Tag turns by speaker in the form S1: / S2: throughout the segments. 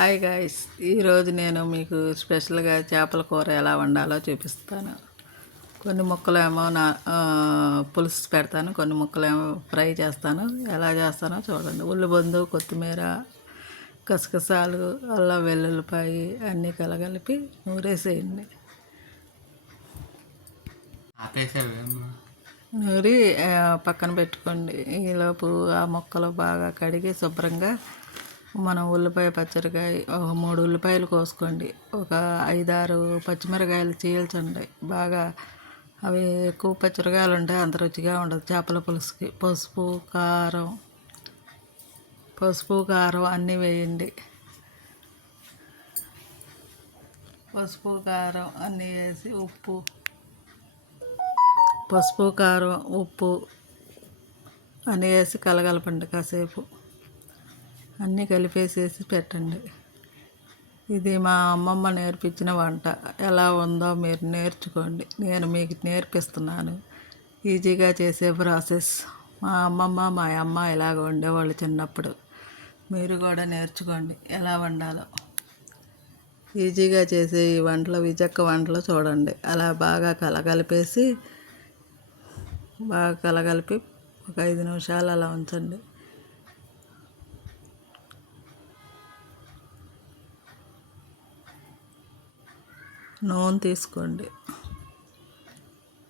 S1: Hi guys ఈరోజు నేను మీకు స్పెషల్గా చేపల కూర ఎలా వండాలో చూపిస్తాను. కొన్ని ముక్కలేమో నా పులుసు పెడతాను కొన్ని ముక్కలేమో ఫ్రై చేస్తాను. ఎలా చేస్తానో చూడండి. ఉల్లిబొందు కొత్తిమీర గసగసాలు అల్లం వెల్లుల్లిపాయి అన్నీ కలగలిపి నూరేసేయండి. నూరి పక్కన పెట్టుకోండి. ఈలోపు ఆ ముక్కలు బాగా కడిగి శుభ్రంగా మనం ఉల్లిపాయ పచ్చడికాయ ఒక మూడు ఉల్లిపాయలు కోసుకోండి. ఒక ఐదారు పచ్చిమిరకాయలు చీల్చండి. బాగా అవి ఎక్కువ పచ్చిమిరకాయలు ఉంటే అంత రుచిగా ఉండదు. చేపల పులుసుకి పసుపు కారం పసుపు కారం అన్నీ వేయండి. పసుపు కారం అన్నీ వేసి ఉప్పు పసుపు కారం ఉప్పు అన్నీ వేసి కలగలపండి కాసేపు. అన్నీ కలిపేసేసి పెట్టండి. ఇది మా అమ్మమ్మ నేర్పించిన వంట. ఎలా ఉందో మీరు నేర్చుకోండి. నేను మీకు నేర్పిస్తున్నాను. ఈజీగా చేసే ప్రాసెస్. మా అమ్మమ్మ మా అమ్మ ఇలాగ వండేవాళ్ళు చిన్నప్పుడు. మీరు కూడా నేర్చుకోండి. ఎలా వండాలో. ఈజీగా చేసే ఈ వంటలు విజక్క వంటలు చూడండి. అలా బాగా కలగలిపేసి బాగా కలగలిపి ఒక ఐదు నిమిషాలు అలా ఉంచండి. నూనె తీసుకోండి.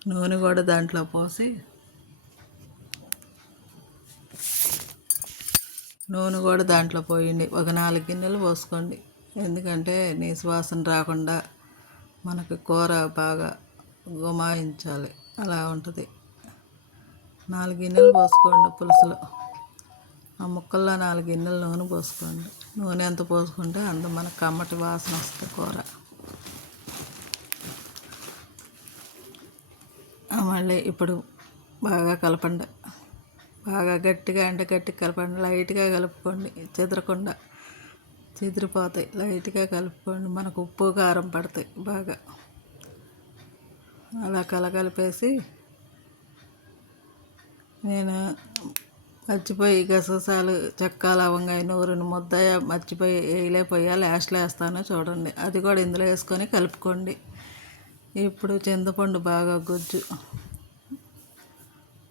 S1: నూనె కూడా దాంట్లో పోసి నూనె కూడా దాంట్లో పోయండి. ఒక నాలుగు గిన్నెలు పోసుకోండి. ఎందుకంటే నీసు వాసన రాకుండా మనకి కూర బాగా గుమాయించాలి. అలా ఉంటుంది. నాలుగు గిన్నెలు పోసుకోండి పులుసులో. ఆ ముక్కల్లో నాలుగు గిన్నెలు నూనె పోసుకోండి. నూనె ఎంత పోసుకుంటే అంత మనకు కమ్మటి వాసన వస్తుంది కూర. మళ్ళీ ఇప్పుడు బాగా కలపండి. బాగా గట్టిగా అంటే గట్టిగా కలపండి. లైట్గా కలుపుకోండి. చెదరకుండా చెదిరిపోతాయి. లైట్గా కలుపుకోండి. మనకు ఉప్పు కారం పడతాయి బాగా. అలా కలగలిపేసి నేను మర్చిపోయి గసగసాలు చెక్క లవంగాయ నూరుని ముద్ద మర్చిపోయి వేయలేపోయా లాస్ట్లో వేస్తాను చూడండి. అది కూడా ఇందులో వేసుకొని కలుపుకోండి. ఇప్పుడు చింతపండు బాగా గుజ్జు.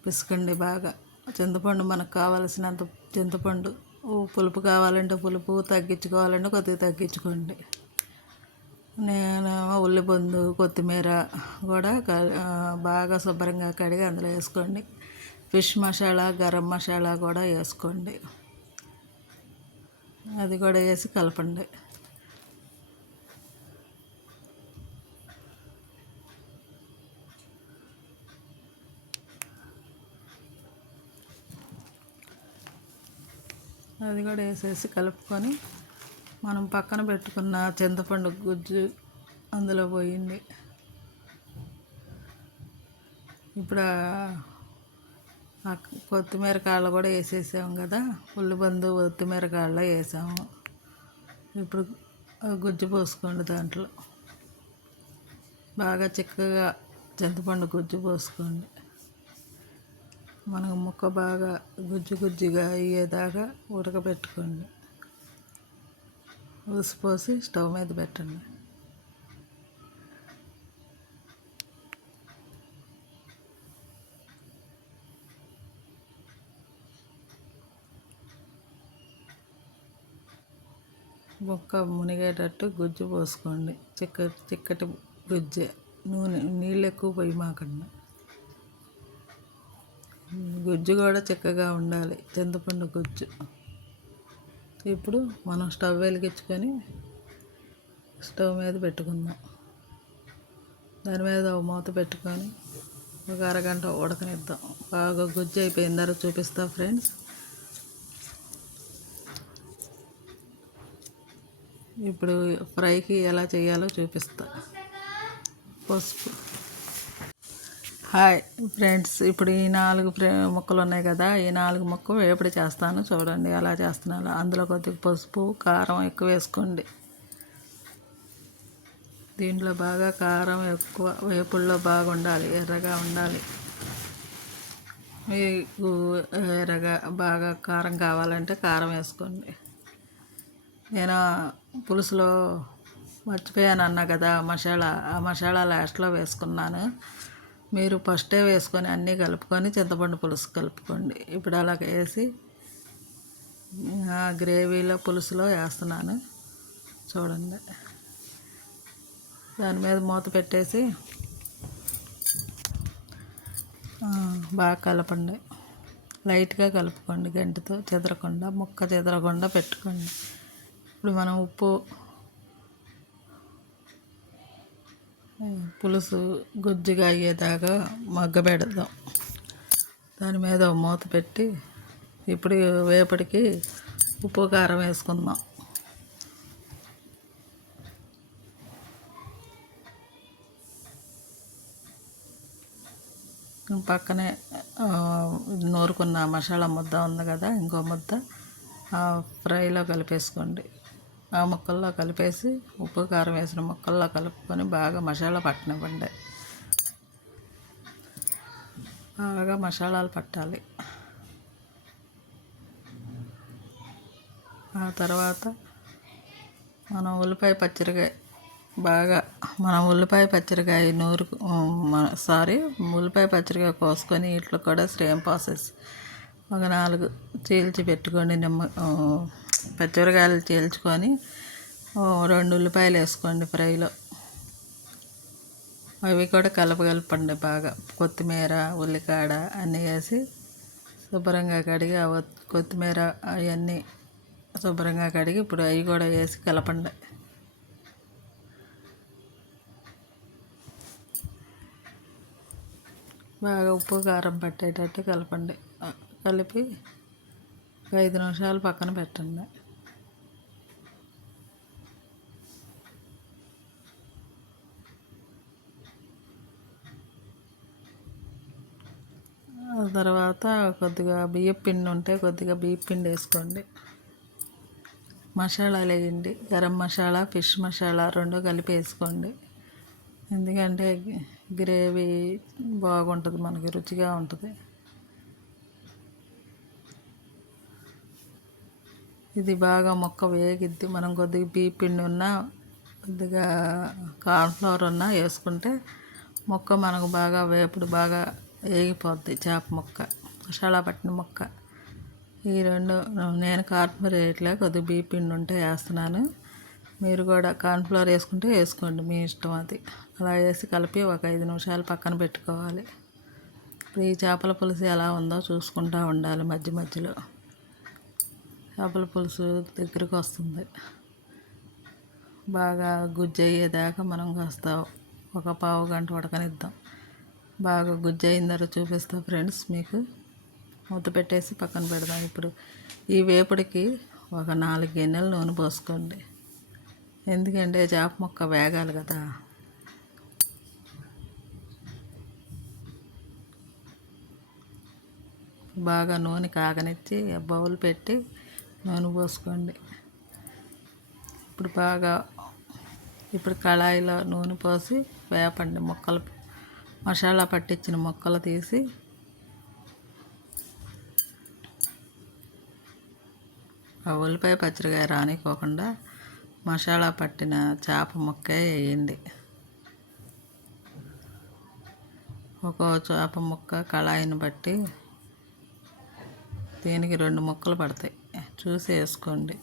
S1: పిసకండి బాగా. చింతపండు మనకు కావలసినంత చింతపండు. పులుపు కావాలంటే పులుపు తగ్గించుకోవాలంటే కొద్దిగా తగ్గించుకోండి. నేను ఉల్లిపొందు కొత్తిమీర కూడా క- బాగా శుభ్రంగా కడిగి అందులో వేసుకోండి. ఫిష్ మసాలా గరం మసాలా కూడా వేసుకోండి. అది కూడా వేసి కలపండి. అది కూడా వేసేసి కలుపుకొని మనం పక్కన పెట్టుకున్న చింతపండు గుజ్జు అందులో పోయింది. ఇప్పుడు కొత్తిమీర కాళ్ళు కూడా వేసేసాము కదా ఉల్లిబందు కొత్తిమీర కాళ్ళు వేసాము. ఇప్పుడు గుజ్జు పోసుకోండి దాంట్లో. బాగా చిక్కగా చింతపండు గుజ్జు పోసుకోండి. మనకు ముక్క బాగా గుజ్జు గుజ్జుగా అయ్యేదాకా ఉడకబెట్టుకోండి. ఉసిపోసి స్టవ్ మీద పెట్టండి. ముక్క మునిగేటట్టు గుజ్జు పోసుకోండి. చిక్క చిక్కటి గుజ్జే. నూనె నీళ్ళు ఎక్కువ పోయి మాకండి. గుజ్జు కూడా చిక్కగా ఉండాలి. చింతపండు గుజ్జు. ఇప్పుడు మనం స్టవ్ వెలిగించుకొని స్టవ్ మీద పెట్టుకుందాం. దాని మీద ఒక మూత పెట్టుకొని ఒక అరగంట ఉడకనిద్దాం. బాగా గుజ్జు అయిపోయిన తర్వాత చూపిస్తా ఫ్రెండ్స్. ఇప్పుడు ఫ్రైకి ఎలా చేయాలో చూపిస్తా. పసుపు. హాయ్ ఫ్రెండ్స్ ఇప్పుడు ఈ నాలుగు ఫ్రె ముక్కలు ఉన్నాయి కదా ఈ నాలుగు ముక్క వేపుడు చేస్తాను. చూడండి ఎలా చేస్తున్నాను అందులో కొద్దిగా పసుపు కారం ఎక్కువ వేసుకోండి. దీంట్లో బాగా కారం ఎక్కువ వేపుల్లో బాగా ఉండాలి ఎర్రగా ఉండాలి. మీకు ఎర్రగా బాగా కారం కావాలంటే కారం వేసుకోండి. నేను పులుసులో మర్చిపోయాను అన్నా కదా మసాలా ఆ మసాలా లాస్ట్లో వేసుకున్నాను. మీరు ఫస్టే వేసుకొని అన్నీ కలుపుకొని చింతపండు పులుసు కలుపుకోండి. ఇప్పుడు అలా వేసి ఆ గ్రేవీలో పులుసులో వేస్తున్నాను. చూడండి. దాని మీద మూత పెట్టేసి బాగా కలపండి. లైట్గా కలుపుకోండి గంటితో చెదరకుండా ముక్క చెదరకుండా పెట్టుకోండి. ఇప్పుడు మనం ఉప్పు ఆ, పులుసు గుజ్జుగా అయ్యేదాకా మగ్గ పెడదాం దాని మీద మూత పెట్టి ఇప్పుడు వేపటికి ఉప్పు కారం వేసుకుందాం. పక్కనే నూరుకున్న మసాలా ముద్ద ఉంది కదా ఇంకో ముద్ద ఆ ఫ్రైలో కలిపేసుకోండి. ఆ ముక్కల్లో కలిపేసి ఉప్పు కారం వేసిన ముక్కల్లో కలుపుకొని బాగా మసాలా పట్టనివ్వండి. బాగా మసాలాలు పట్టాలి. ఆ తర్వాత మనం ఉల్లిపాయ పచ్చడికాయ బాగా మనం ఉల్లిపాయ పచ్చడికాయ నూరు సారీ ఉల్లిపాయ పచ్చడికాయ కోసుకొని ఇట్లా కూడా సేమ్ ప్రాసెస్. ఒక నాలుగు చీల్చి పెట్టుకోండి నిమ్మ పచ్చిమిరకాయలు చీల్చుకొని రెండు ఉల్లిపాయలు వేసుకోండి ఫ్రైలో. అవి కూడా కలపగలపండి బాగా. కొత్తిమీర ఉల్లికాడ అన్నీ వేసి శుభ్రంగా కడిగి ఆ కొత్తిమీర అవన్నీ శుభ్రంగా కడిగి ఇప్పుడు అవి కూడా వేసి కలపండి. బాగా ఉప్పు కారం పట్టేటట్టు కలపండి. కలిపి ఒక ఐదు నిమిషాలు పక్కన పెట్టండి. తర్వాత కొద్దిగా బియ్యం పిండి ఉంటే కొద్దిగా బియ్యం పిండి వేసుకోండి. మసాలాలు వేయండి గరం మసాలా ఫిష్ మసాలా రెండు కలిపి వేసుకోండి. ఎందుకంటే గ్రేవీ బాగుంటుంది మనకి రుచిగా ఉంటుంది. ఇది బాగా మొక్క వేగిద్ది. మనం కొద్దిగా బీపిండి ఉన్నా కొద్దిగా కార్న్ఫ్లవర్ ఉన్నా వేసుకుంటే మొక్క మనకు బాగా వేపుడు బాగా వేగిపోద్ది చేప మొక్క మసాలా పట్టిన మొక్క. ఈ రెండు నేను కార్న్ఫ్లవర్ వేయట్లే కొద్దిగా బీపిండి ఉంటే వేస్తున్నాను. మీరు కూడా కార్న్ఫ్లవర్ వేసుకుంటే వేసుకోండి మీ ఇష్టం అది. అలా వేసి కలిపి ఒక ఐదు నిమిషాలు పక్కన పెట్టుకోవాలి. ఇప్పుడు ఈ చేపల పులుసు ఎలా ఉందో చూసుకుంటూ ఉండాలి మధ్య మధ్యలో. చేపల పులుసు దగ్గరకు వస్తుంది. బాగా గుజ్జు అయ్యేదాకా మనం కాస్త ఒక పావు గంట ఉడకనిద్దాం. బాగా గుజ్జు అయిన తర్వాత చూపిస్తా ఫ్రెండ్స్ మీకు. మూత పెట్టేసి పక్కన పెడదాం. ఇప్పుడు ఈ వేపుడికి ఒక నాలుగు గిన్నెలు నూనె పోసుకోండి. ఎందుకంటే చేప ముక్క వేగాలి కదా. బాగా నూనె కాగనిచ్చి బౌల్ పెట్టి పోసుకోండి. ఇప్పుడు బాగా ఇప్పుడు కళాయిలో నూనె పోసి వేపండి ముక్కలు. మసాలా పట్టించిన ముక్కలు తీసి. ఆ ఉల్లిపాయ పచ్చడికాయ రానికోకుండా మసాలా పట్టిన చేప ముక్క వేయండి. ఒక్కో చేప ముక్క కళాయిని బట్టి దీనికి రెండు ముక్కలు పడతాయి. చూసి వేసుకోండి.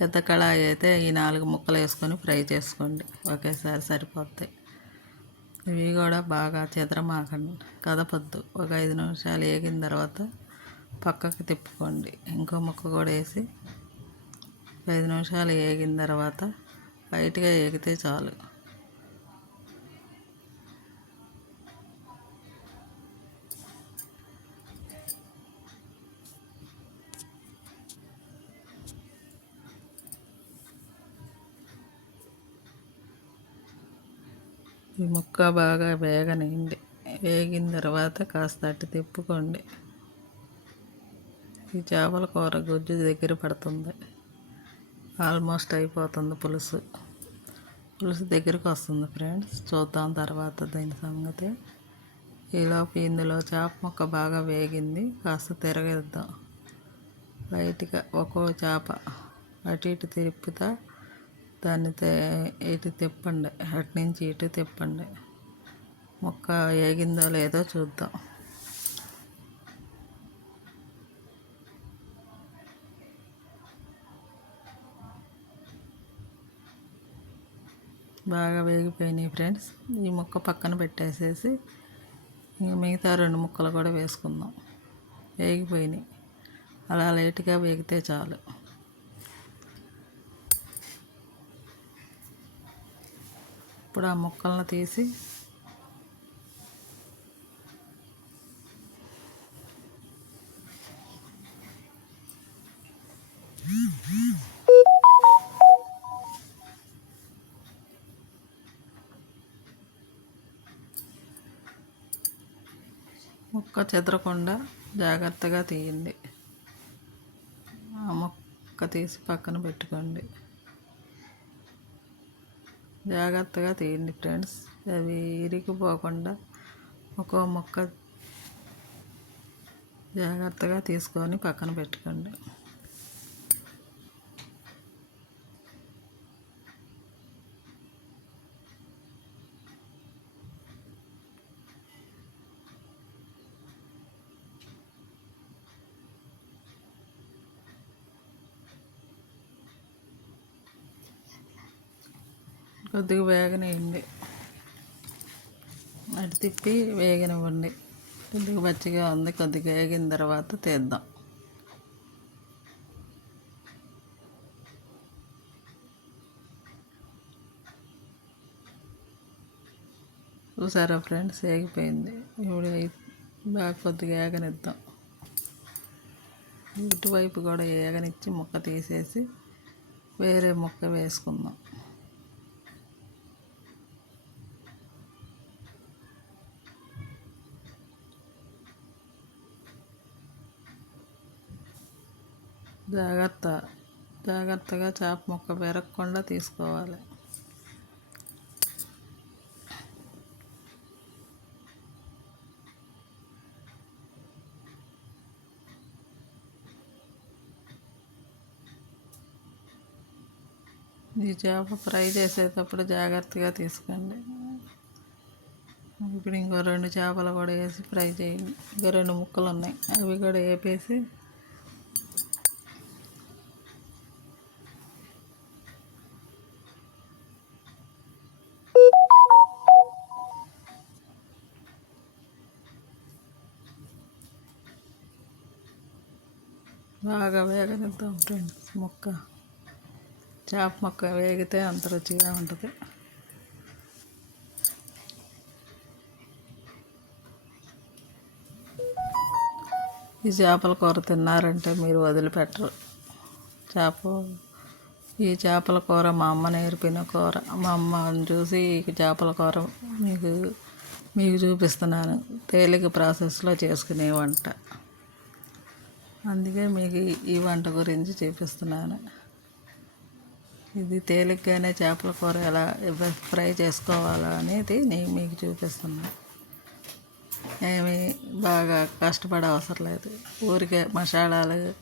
S1: పెద్ద కళాయి అయితే ఈ నాలుగు ముక్కలు వేసుకొని ఫ్రై చేసుకోండి. ఒకేసారి సరిపోతాయి. ఇవి కూడా బాగా చెదరమాకండి. కదపొద్దు ఒక ఐదు నిమిషాలు వేగిన తర్వాత పక్కకు తిప్పుకోండి. ఇంకో ముక్క కూడా వేసి ఐదు నిమిషాలు వేగిన తర్వాత లైట్గా వేగితే చాలు. ఈ ముక్క బాగా వేగనియండి వేగిన తర్వాత కాస్త అట్టి తిప్పుకోండి. ఈ చేపల కూర గుజ్జు దగ్గర పడుతుంది. ఆల్మోస్ట్ అయిపోతుంది పులుసు. పులుసు దగ్గరికి వస్తుంది ఫ్రెండ్స్. చూద్దాం తర్వాత దీని సంగతి. ఈలోపు ఇందులో చేప ముక్క బాగా వేగింది. కాస్త తిరగేద్దాం. లైట్గా ఒక్కో చేప అటు ఇటు తిప్పుతా దాన్ని తే- ఇటు తిప్పండి. అటు నుంచి ఇటు తిప్పండి. ముక్క వేగిందో లేదో చూద్దాం. బాగా వేగిపోయినాయి ఫ్రెండ్స్. ఈ ముక్క పక్కన పెట్టేసేసి ఇంకా మిగతా రెండు ముక్కలు కూడా వేసుకుందాం. వేగిపోయినాయి. అలా లైట్గా వేగితే చాలు. ఇప్పుడు ఆ ముక్కలను తీసి ముక్క చెదరకుండా జాగ్రత్తగా తీయండి. ఆ ముక్క తీసి పక్కన పెట్టుకోండి. జాగ్రత్తగా తీయండి ఫ్రెండ్స్. అవి ఇరిగిపోకుండా ఒక్కో ముక్క జాగ్రత్తగా తీసుకొని పక్కన పెట్టుకోండి. కొద్దిగా వేగనివ్వండి అటు తిప్పి వేగనివ్వండి. కొద్దిగా పచ్చిగా ఉంది. కొద్దిగా వేగిన తర్వాత తీద్దాం. చూసారా ఫ్రెండ్స్? వేగిపోయింది. ఇప్పుడు బాగా కొద్దిగా వేగనిద్దాం. ఇటువైపు కూడా వేగనిచ్చి ముక్క తీసేసి వేరే ముక్క వేసుకుందాం. జాగ్రత్త. జాగ్రత్తగా చేప ముక్క పెరగకుండా తీసుకోవాలి. ఈ చేప ఫ్రై చేసేటప్పుడు జాగ్రత్తగా తీసుకోండి. ఇప్పుడు ఇంకో రెండు చేపలు కూడా వేసి ఫ్రై చేయండి. ఇంకో రెండు ముక్కలు ఉన్నాయి. అవి కూడా వేపేసి బాగా వేగనిద్దాం ఫ్రెండ్స్ మొక్క చేప ముక్క వేగితే అంత రుచిగా ఉంటుంది. ఈ చేపల కూర తిన్నారంటే మీరు వదిలిపెట్టరు. చేప ఈ చేపల కూర మా అమ్మ నేర్పిన కూర. మా అమ్మని చూసి ఈ చేపల కూర మీకు మీకు చూపిస్తున్నాను. తేలిక ప్రాసెస్లో చేసుకునే వంట. అందుకే మీకు ఈ- వంట గురించి చూపిస్తున్నాను. ఇది తేలిగ్గానే చేపల కూర ఎలా ఫ్రై చేసుకోవాలా అనేది నేను మీకు చూపిస్తున్నాను ఏమి బాగా కష్టపడే అవసరం లేదు. ఊరికే మసాలాలు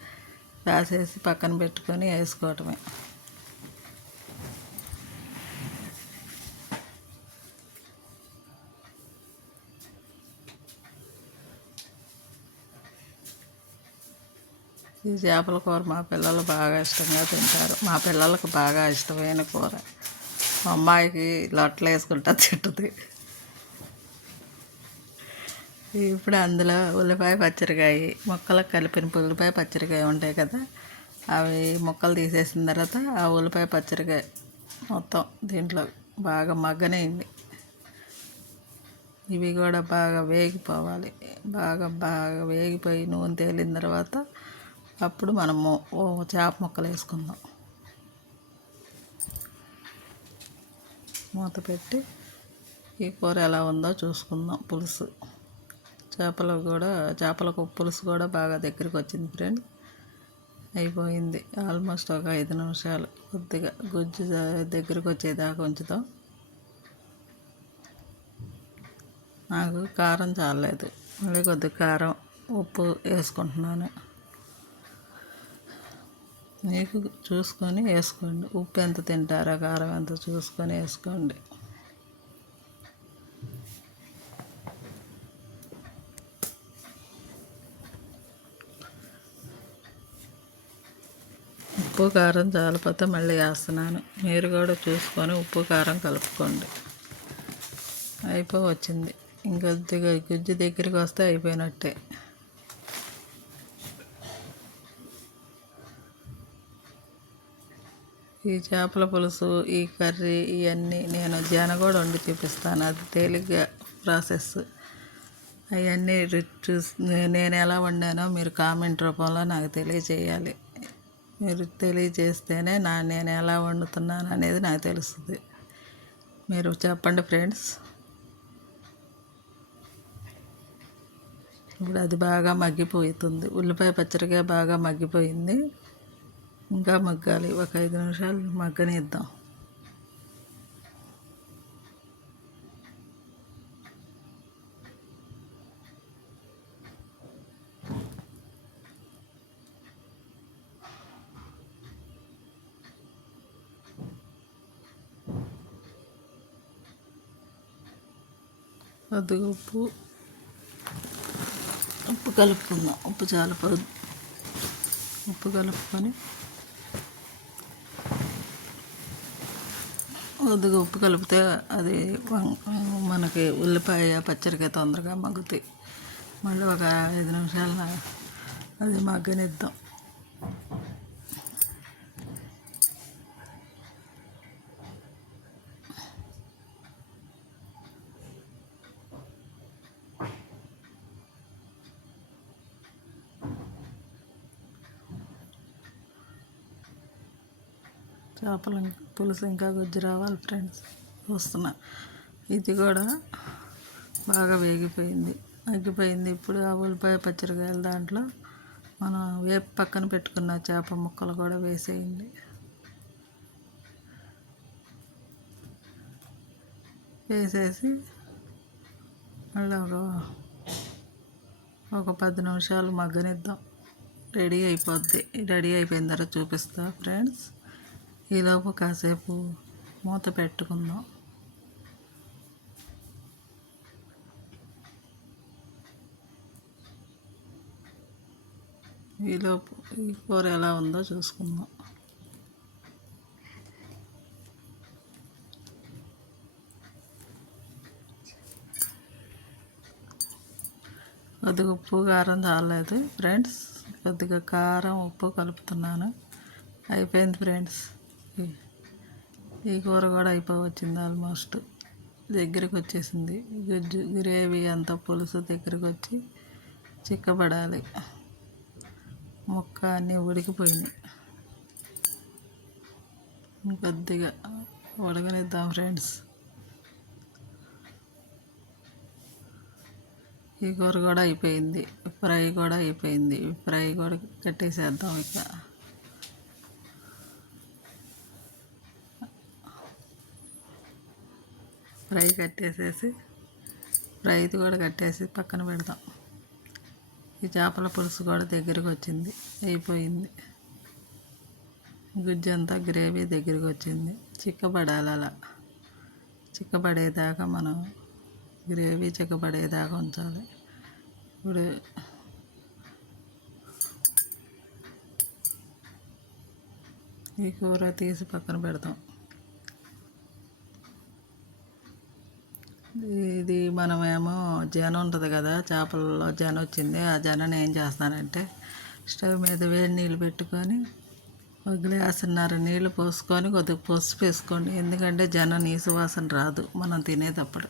S1: రాసేసి పక్కన పెట్టుకొని వేసుకోవటమే. ఈ చేపల కూర మా పిల్లలు బాగా ఇష్టంగా తింటారు. మా పిల్లలకు బాగా ఇష్టమైన కూర. మా అమ్మాయికి లొట్టలు వేసుకుంటా తింటుంది. ఇప్పుడు అందులో ఉల్లిపాయ పచ్చరికాయ ముక్కలకు కలిపిన ఉల్లిపాయ పచ్చడికాయ ఉంటాయి కదా అవి ముక్కలు తీసేసిన తర్వాత ఆ ఉల్లిపాయ పచ్చడికాయ మొత్తం దీంట్లో బాగా మగ్గనైంది. ఇవి కూడా బాగా వేగిపోవాలి. బాగా బాగా వేగిపోయి నూనె తేలిన తర్వాత అప్పుడు మనము ఓ చేప ముక్కలు వేసుకుందాం. మూత పెట్టి ఈ కూర ఎలా ఉందో చూసుకుందాం పులుసు. చేపలు కూడా చేపలకు పులుసు కూడా బాగా దగ్గరికి వచ్చింది ఫ్రెండ్. అయిపోయింది. ఆల్మోస్ట్ ఒక ఐదు నిమిషాలు కొద్దిగా గుజ్జు దగ్గరికి వచ్చేదాకా ఉంచుతాం నాకు కారం చాలలేదు. మళ్ళీ కొద్దిగా కారం ఉప్పు వేసుకుంటున్నాను. మీకు చూసుకొని వేసుకోండి. ఉప్పు ఎంత తింటారో కారం ఎంత చూసుకొని వేసుకోండి. ఉప్పు కారం చాలిపోతే మళ్ళీ వేస్తున్నాను. మీరు కూడా చూసుకొని ఉప్పు కారం కలుపుకోండి. అయిపో వచ్చింది. ఇంకొద్దిగా గుజ్జు దగ్గరికి వస్తే అయిపోయినట్టే. ఈ చేపల పులుసు ఈ కర్రీ ఇవన్నీ నేను జన కూడా వండి చూపిస్తాను. అది తేలిగ్గా ప్రాసెస్ అవన్నీ రుచి చూసి నేను ఎలా వండానో మీరు కామెంట్ రూపంలో నాకు తెలియజేయాలి. మీరు తెలియజేస్తేనే నా నేను ఎలా వండుతున్నాను అనేది నాకు తెలుస్తుంది. మీరు చెప్పండి ఫ్రెండ్స్ ఇప్పుడు అది బాగా మగ్గిపోతుంది. ఉల్లిపాయ పచ్చడిగా బాగా మగ్గిపోయింది. ఇంకా మగ్గాలి. ఒక ఐదు నిమిషాలు మగ్గనిద్దాం. కొద్దిగా ఉప్పు. ఉప్పు కలుపుకుందాం. ఉప్పు చాలా ఉప్పు కలుపుకొని కొద్దిగా ఉప్పు కలిపితే అది మనకి ఉల్లిపాయ పచ్చడికాయ తొందరగా మగ్గుతాయి. మళ్ళీ ఒక ఐదు నిమిషాలు అది మగ్గనిద్దాం. చేపలు పులుసు ఇంకా గుజ్జు రావాలి ఫ్రెండ్స్. చూస్తున్నా ఇది కూడా బాగా వేగిపోయింది. మగ్గిపోయింది ఇప్పుడు ఆ ఉల్లిపాయ పచ్చడికాయలు దాంట్లో మనం వేపు పక్కన పెట్టుకున్న చేప ముక్కలు కూడా వేసేయండి. వేసేసి మళ్ళీ ఒక ఒక పది నిమిషాలు మగ్గనిద్దాం. రెడీ అయిపోద్ది. రెడీ అయిపోయిన తర్వాత చూపిస్తా ఫ్రెండ్స్. ఈలోపు కాసేపు మూత పెట్టుకుందాం. ఈలోపు ఈ కూర ఎలా ఉందో చూసుకుందాం. కొద్దిగా ఉప్పు కారం చాలలేదు. ఫ్రెండ్స్ కొద్దిగా కారం ఉప్పు కలుపుతున్నాను. అయిపోయింది ఫ్రెండ్స్. ఈ- కూర కూడా అయిపోవచ్చింది ఆల్మోస్ట్. దగ్గరికి వచ్చేసింది. గుజ్జు గ్రేవీ అంతా పులుసు దగ్గరికి వచ్చి చిక్కబడాలి. ముక్క అన్నీ ఉడికిపోయినాయి. కొద్దిగా ఉడకనిద్దాం ఫ్రెండ్స్. ఈ కూర కూడా అయిపోయింది. ఫ్రై కూడా అయిపోయింది. ఫ్రై కూడా కట్టేసేద్దాం ఇక. ఫ్రై కట్టేసేసి ఫ్రైది కూడా కట్టేసి పక్కన పెడతాం. ఈ చేపల పులుసు కూడా దగ్గరికి వచ్చింది అయిపోయింది. గుజ్జు అంతా గ్రేవీ దగ్గరికి వచ్చింది. చిక్కబడాలి అలా. చిక్కబడేదాకా మనం గ్రేవీ చిక్కబడేదాకా ఉంచాలి. ఇప్పుడు ఈ కూర తీసి పక్కన పెడతాం. ఇది మనమేమో జనం ఉంటుంది కదా చేపలలో జనం వచ్చింది ఆ జనం ఏం చేస్తానంటే స్టవ్ మీద వేడి నీళ్ళు పెట్టుకొని ఒక గ్లాసున్నర నీళ్ళు పోసుకొని కొద్దిగా పసుపు వేసుకోండి. ఎందుకంటే జనం నీసు వాసన రాదు మనం తినేటప్పుడు.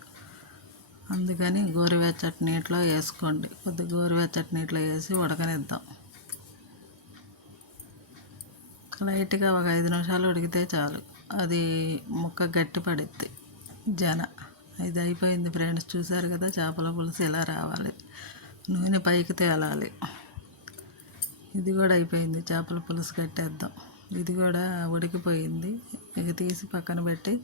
S1: అందుకని గోరువెచ్చటి నీటిలో వేసుకోండి. కొద్దిగా గోరువెచ్చటి నీటిలో వేసి ఉడకనిద్దాం. లైట్గా ఒక ఐదు నిమిషాలు ఉడికితే చాలు. అది ముక్క గట్టి పడుద్ది జన. ఇది అయిపోయింది ఫ్రెండ్స్. చూసారు కదా చేపల పులుసు ఇలా రావాలి? నూనె పైకి తేలాలి. ఇది కూడా అయిపోయింది. చేపల పులుసు కట్టేద్దాం. ఇది కూడా ఉడికిపోయింది. ఇక తీసి పక్కన పెట్టి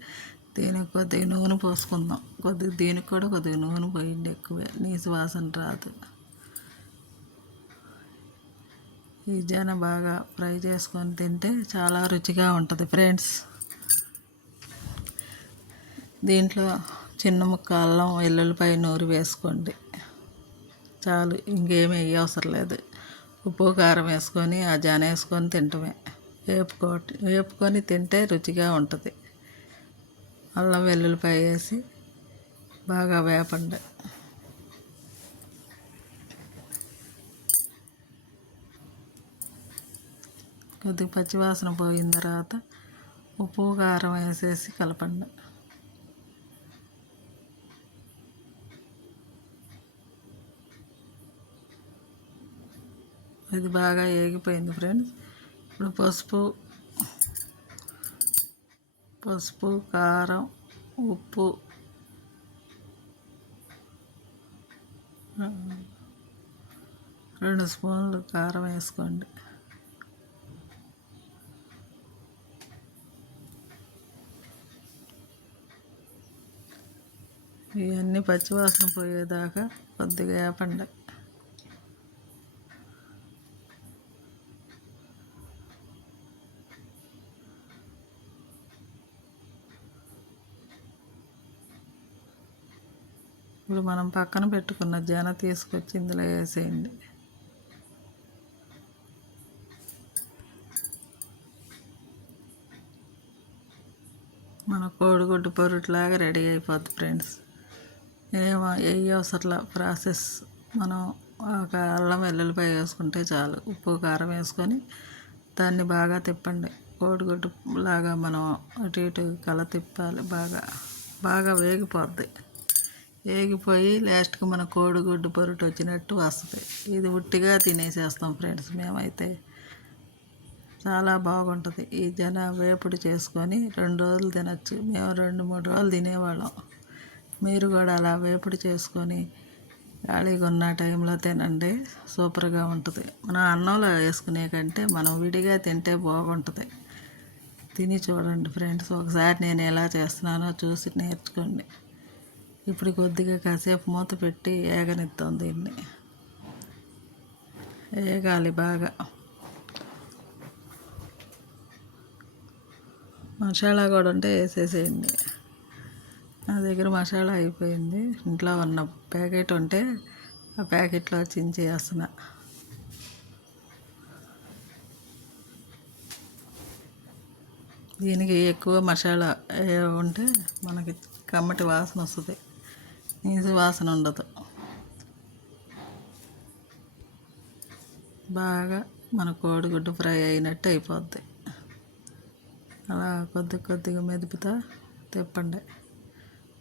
S1: దీనికి కొద్దిగా నూనె పోసుకుందాం. కొద్దిగా దీనికి కూడా కొద్దిగా నూనె పోయింది ఎక్కువే. నీసు వాసన రాదు. ఈ జన బాగా ఫ్రై చేసుకొని తింటే చాలా రుచిగా ఉంటుంది ఫ్రెండ్స్. దీంట్లో చిన్న ముక్క అల్లం వెల్లుల్లిపాయ నూరి వేసుకోండి. చాలు ఇంకేమి వేయ అవసరం లేదు. ఉప్పు కారం వేసుకొని ఆ జాన వేసుకొని తింటమే. వేపుకో వేపుకొని తింటే రుచిగా ఉంటుంది. అల్లం వెల్లుల్లిపాయ వేసి బాగా వేపండి. కొద్దిగా పచ్చివాసన పోయిన తర్వాత ఉప్పు కారం వేసేసి కలపండి. ఇది బాగా ఏగిపోయింది ఫ్రెండ్స్. ఇప్పుడు పసుపు పసుపు కారం ఉప్పు. రెండు స్పూన్లు కారం వేసుకోండి. ఇవన్నీ పచ్చివాసన పోయేదాకా కొద్దిగా వేపండి. ఇప్పుడు మనం పక్కన పెట్టుకున్న జన తీసుకొచ్చి ఇందులో వేసేయండి. మన కోడిగుడ్డు పొరుట్లాగా రెడీ అయిపోద్ది ఫ్రెండ్స్. ఏమో ఏ అవసరంలా ప్రాసెస్. మనం ఒక అల్లం వెల్లుల్లిపాయ వేసుకుంటే చాలు. ఉప్పు కారం వేసుకొని దాన్ని బాగా తిప్పండి. కోడిగుడ్డు లాగా మనం అటు ఇటు కల తిప్పాలి. బాగా బాగా వేగిపోద్ది. ఏగిపోయి లాస్ట్కి మన కోడిగుడ్డు పొరుటు వచ్చినట్టు వస్తుంది. ఇది ఉట్టిగా తినేసేస్తాం ఫ్రెండ్స్ మేమైతే. చాలా బాగుంటుంది. ఈ జన వేపుడు చేసుకొని రెండు రోజులు తినచ్చు. మేము రెండు మూడు రోజులు తినేవాళ్ళం. మీరు కూడా అలా వేపుడు చేసుకొని ఖాళీగా ఉన్న టైంలో తినండి. సూపర్గా ఉంటుంది. మనం అన్నంలో వేసుకునే కంటే మనం విడిగా తింటే బాగుంటుంది. తిని చూడండి ఫ్రెండ్స్. ఒకసారి నేను ఎలా చేస్తున్నానో చూసి నేర్చుకోండి. ఇప్పుడు కొద్దిగా కాసేపు మూత పెట్టి ఏగనిస్తాం దీన్ని. ఏగాలి బాగా. మసాలా కూడా ఉంటే వేసేసేయండి. నా దగ్గర మసాలా అయిపోయింది. ఇంట్లో ఉన్న ప్యాకెట్ ఉంటే ఆ ప్యాకెట్లో చించి దీనికి ఎక్కువ మసాలా ఉంటే మనకి కమ్మటి వాసన వస్తుంది. నీసు వాసన ఉండదు. బాగా మన కోడిగుడ్డు ఫ్రై అయినట్టు అయిపోద్ది. అలా కొద్ది కొద్దిగా మెదుపుతా తిప్పండి.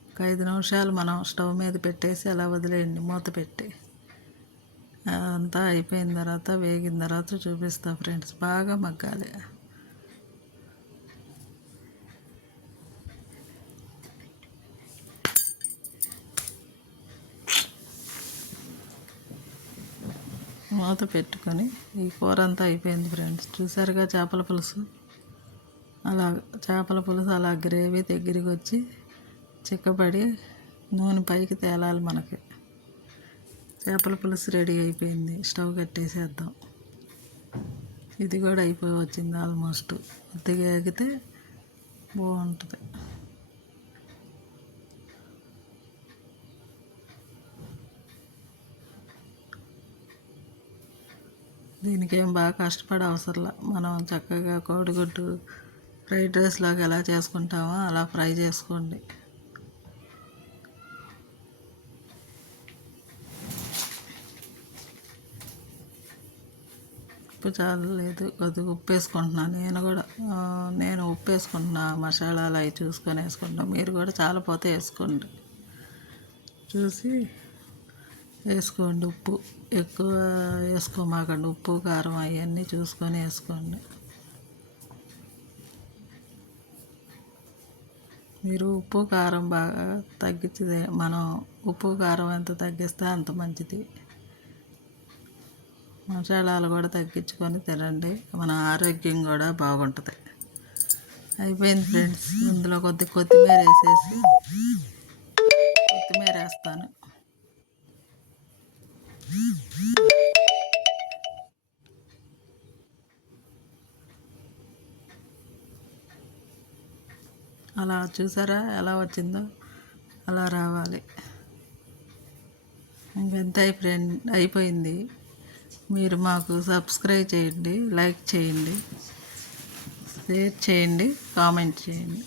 S1: ఒక ఐదు నిమిషాలు మనం స్టవ్ మీద పెట్టేసి అలా వదిలేయండి మూత పెట్టి. అంతా అయిపోయిన తర్వాత వేగిన తర్వాత చూపిస్తా ఫ్రెండ్స్ బాగా మగ్గాలి. మూత పెట్టుకొని ఈ కూర అంతా అయిపోయింది ఫ్రెండ్స్. చూసారుగా చేపల పులుసు? అలా చేపల పులుసు అలా గ్రేవీ దగ్గరికి వచ్చి చిక్కబడి నూనె పైకి తేలాలి మనకి. చేపల పులుసు రెడీ అయిపోయింది. స్టవ్ కట్టేసేద్దాం. ఇది కూడా అయిపోయి వచ్చింది ఆల్మోస్ట్. కొద్దిగా ఎగితే బాగుంటుంది. దీనికి ఏం బాగా కష్టపడే అవసరంలా. మనం చక్కగా కోడిగుడ్డు ఫ్రైడ్ రైస్ లాగా ఎలా చేసుకుంటామో అలా ఫ్రై చేసుకోండి. ఉప్పు చాలా లేదు. కొద్దిగా ఉప్పు వేసుకుంటున్నాను నేను కూడా. నేను ఉప్పు వేసుకుంటున్నా మసాలాలు అవి చూసుకొని వేసుకుంటున్నా. మీరు కూడా చాలా పోతే వేసుకోండి. చూసి వేసుకోండి ఉప్పు ఎక్కువ వేసుకోమాకండి. ఉప్పు కారం అవన్నీ చూసుకొని వేసుకోండి. మీరు ఉప్పు కారం బాగా తగ్గించి మనం ఉప్పు కారం ఎంత తగ్గిస్తే అంత మంచిది. మసాలాలు కూడా తగ్గించుకొని తినండి. మన ఆరోగ్యం కూడా బాగుంటుంది. అయిపోయింది ఫ్రెండ్స్. ఇందులో కొద్ది కొత్తిమీర వేసేసి కొత్తిమీర వేస్తాను. అలా చూసారా? ఎలా వచ్చిందో? అలా రావాలి. ఇంకెంత అయిపోయింది అయిపోయింది? మీరు మాకు సబ్స్క్రైబ్ చేయండి లైక్ చేయండి షేర్ చేయండి కామెంట్ చేయండి.